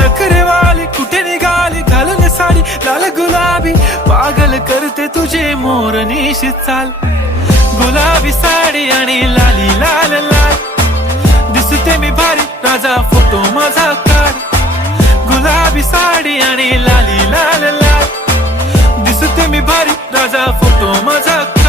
नखरेवाली कुठे निघाली घालून साडी लाल गुलाबी, पागल करते तुझे मोरनीशी चाल. गुलाबी साडी आणि लाली लाल लाल, दिसते मी भारी राजा फोटो माझा काढ. गुलाबी साडी आणि लाली लाल लाल, दिसते मी भारी राजा फोटो माझा काढ.